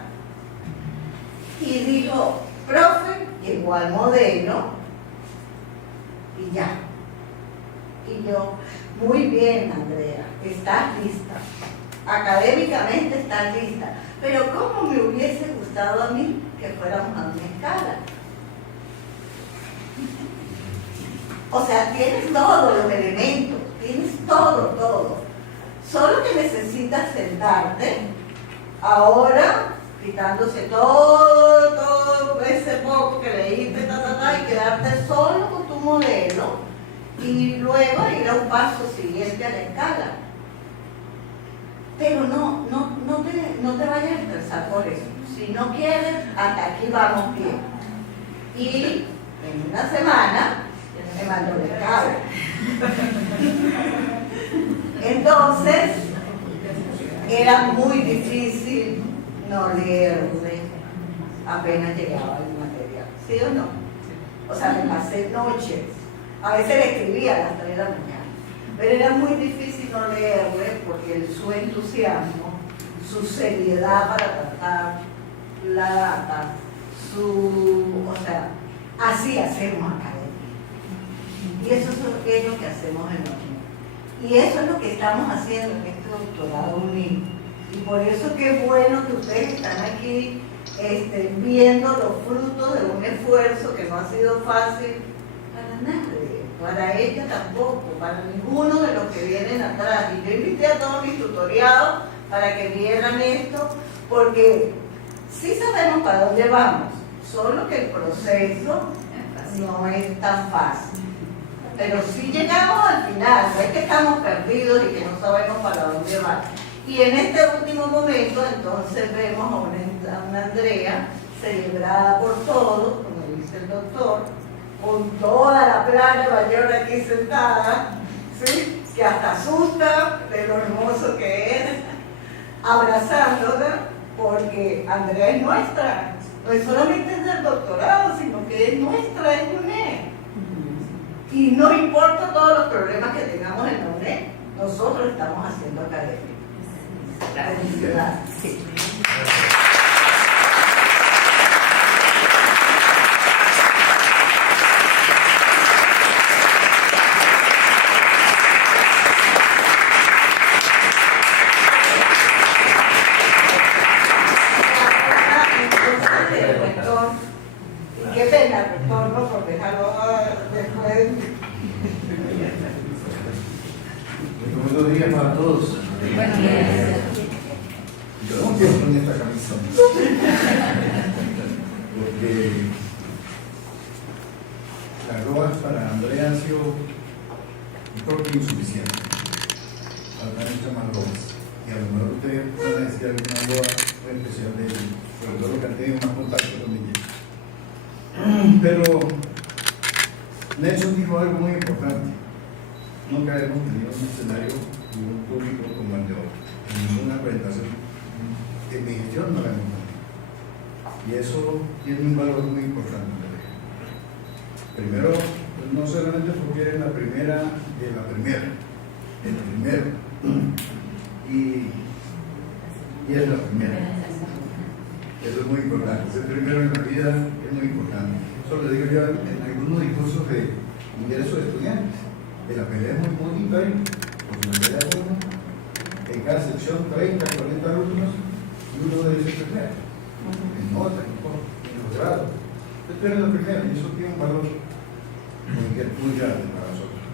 Y dijo, profe, llegó al modelo y ya. Y yo, muy bien, Andrea, estás lista. Académicamente estás lista. Pero ¿cómo me hubiese gustado a mí que fuéramos a una escala? O sea, tienes todos los elementos, tienes todo. Solo que necesitas sentarte, ahora, quitándose todo ese poco que leíste, y quedarte solo con tu modelo, y luego ir a un paso siguiente a la escala. Pero no te vayas a estresar por eso. Si no quieres, hasta aquí vamos bien. Y en una semana me mandó el escala. Entonces, era muy difícil no leerle apenas llegaba el material, ¿sí o no? O sea, me pasé noches, a veces le escribía a las 3 de la mañana, pero era muy difícil no leerle porque su entusiasmo su seriedad para tratar la data, o sea, así hacemos academia. Y eso es lo que hacemos en la UNED. Y eso es lo que estamos haciendo en este doctorado unido. Y por eso qué bueno que ustedes están aquí viendo los frutos de un esfuerzo que no ha sido fácil para nadie, para ella tampoco, para ninguno de los que vienen atrás. Y yo invité a todos mis tutoriados para que vieran esto, porque sí sabemos para dónde vamos, solo que el proceso no es tan fácil. Pero sí llegamos al final, no es que estamos perdidos y que no sabemos para dónde va. Y en este último momento, entonces vemos a una Andrea celebrada por todos, como dice el doctor, con toda la playa mayor aquí sentada, ¿sí? Que hasta asusta de lo hermoso que es, abrazándola, porque Andrea es nuestra, no es solamente del doctorado, sino que es nuestra, es UNED. Y no importa todos los problemas que tengamos en la UNED, nosotros estamos haciendo academia. Felicidades. Sí. Qué pena, rector, no por dejarlo después. Buenos días para todos. Buenos días. Yo no quiero poner esta camisa porque las robas para Andrea han sido un poco insuficientes. Faltan muchas más robas. Y a lo mejor ustedes pueden decir alguna roba muy especial de ella, sobre todo que han tenido más contacto con ella. Pero Nelson dijo algo muy importante. Nunca hemos tenido un escenario y un público como el de hoy. En ninguna presentación. En mi gestión no la hemos tenido. Y eso tiene un valor muy importante. Primero, no solamente porque eres la primera de la primera, el primero. Y es la primera. Eso es muy importante. Ser primero en la vida es muy importante. Eso lo digo yo en algunos discursos de ingreso de estudiantes. Que la pelea es muy bonita, porque la pelea es una. En cada sección 30, 40 alumnos y uno de ellos es primero. En notas, en los grados. Esto es la primera y eso tiene un valor muy grande para nosotros.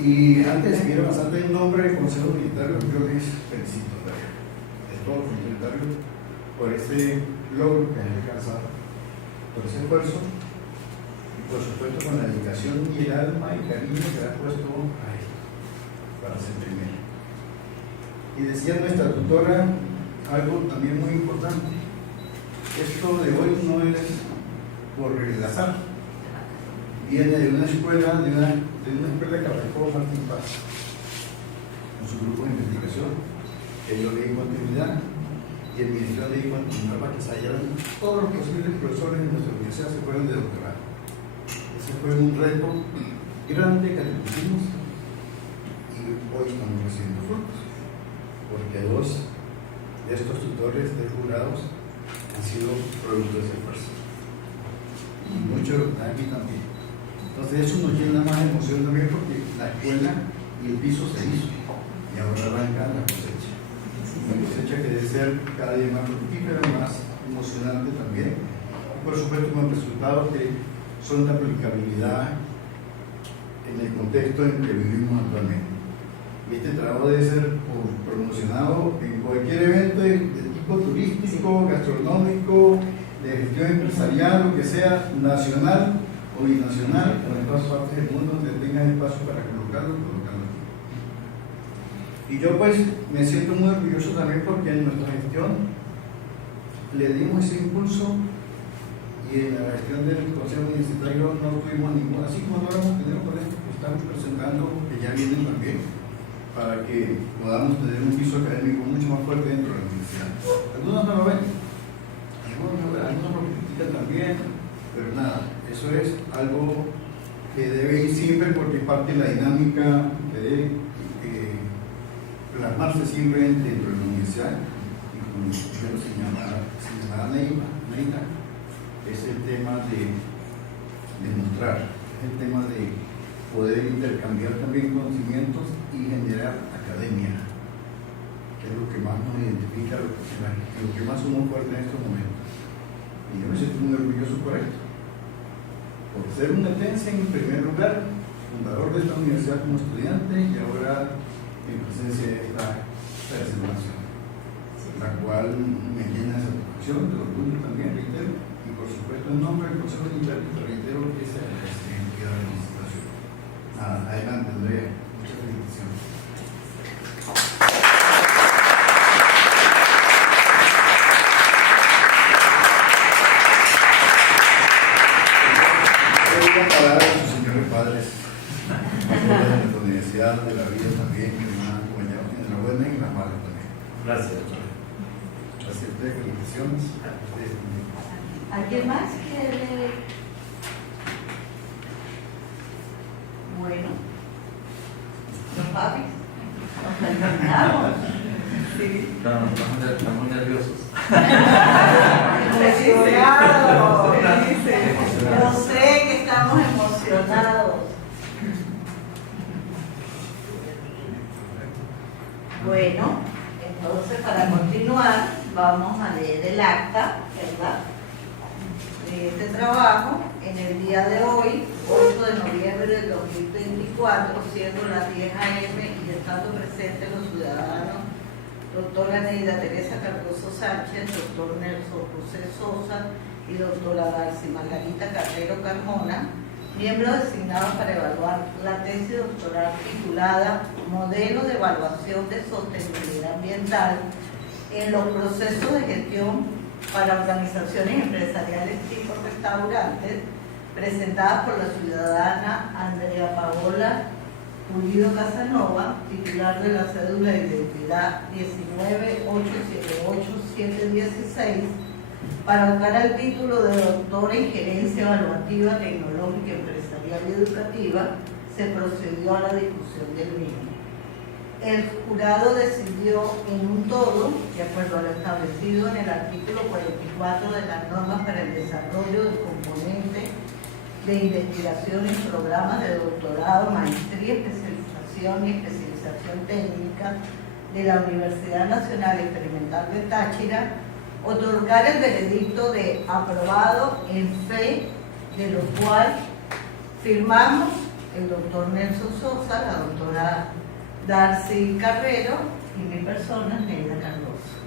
Y antes de seguir avanzando en nombre del Consejo Unitario, yo les felicito de todos los unitarios por ese logro que han alcanzado, por ese esfuerzo y por supuesto con la dedicación y el alma y cariño que ha puesto a esto para ser primero. Y decía nuestra tutora algo también muy importante: esto de hoy no es por el azar, viene de una escuela, de una escuela que arrancó Martín Paz con su grupo de investigación, que yo leí continuidad. Y el Ministerio de continuar para que se hallaran todos los posibles profesores de nuestra universidad se fueron de doctorado. Ese fue un reto grande que le pusimos y hoy estamos recibiendo frutos, porque dos de estos tutores de jurados han sido producto de ese esfuerzo. Y muchos aquí también. Entonces eso nos llena más de emoción también, porque la escuela y el piso se hizo y ahora arranca la cosecha. Una cosecha que debe ser cada día más fructífera, más emocionante también, y por supuesto con resultados que son de aplicabilidad en el contexto en que vivimos actualmente. Y este trabajo debe ser promocionado en cualquier evento de tipo turístico, gastronómico, de gestión empresarial, lo que sea, nacional o binacional, o en todas partes del mundo donde tengan espacio para colocarlo. Y yo pues me siento muy orgulloso también porque en nuestra gestión le dimos ese impulso, y en la gestión del Consejo Universitario no tuvimos ningún, así como no lo hemos tenido con esto que estamos presentando, que ya vienen también, para que podamos tener un piso académico mucho más fuerte dentro de la universidad. Algunos no lo ven, algunos lo critican también, pero nada, eso es algo que debe ir siempre porque es parte de la dinámica que debe plasmarse siempre dentro de la universidad. inicial, y como primero señalaba Neina, es el tema de demostrar, es el tema de poder intercambiar también conocimientos y generar academia, que es lo que más nos identifica, lo que más somos fuertes en estos momentos. Y yo me siento muy orgulloso por esto, por ser un etense en primer lugar, fundador de esta universidad como estudiante y ahora en presencia de esta presentación, la cual me llena de satisfacción, de orgullo también, reitero, y por supuesto en nombre del Consejo de Intérprete reitero esa identidad de la institución. Adelante, Andrea, muchas felicitaciones. Palabras de sus señores padres, de la universidad, de la vida también, que me han acompañado en la buena y en la mala también. Gracias, doctor. Gracias, felicitaciones. ¿Alguien más quiere? Bueno, los papis, nos terminamos. Sí. Estamos nerviosos. Emocionados, dice. Yo sé que estamos emocionados. Bueno, entonces para continuar vamos a leer el acta, ¿verdad?, de este trabajo en el día de hoy, 8 de noviembre del 2024, siendo las 10 a.m. y estando presentes los ciudadanos doctora Neida Teresa Cardoso Sánchez, doctor Nelson José Sosa y doctora Darcy Margarita Carrero Carmona, miembros designados para evaluar la tesis doctoral titulada Modelo de evaluación de sostenibilidad ambiental en los procesos de gestión para organizaciones empresariales tipo restaurantes, presentada por la ciudadana Andrea Paola Pulido Casanova, titular de la cédula de identidad 19878-716, para buscar el título de doctora en gerencia evaluativa, tecnológica, empresarial y educativa. Se procedió a la discusión del mismo. El jurado decidió en un todo, de acuerdo a lo establecido en el artículo 44 de las normas para el desarrollo del componente de investigación en programas de doctorado, maestría, especialización y especialización técnica de la Universidad Nacional Experimental de Táchira, otorgar el veredicto de aprobado en fe, de lo cual firmamos el doctor Nelson Sosa, la doctora Darcy Carrero y mi persona, Neida Cardoso.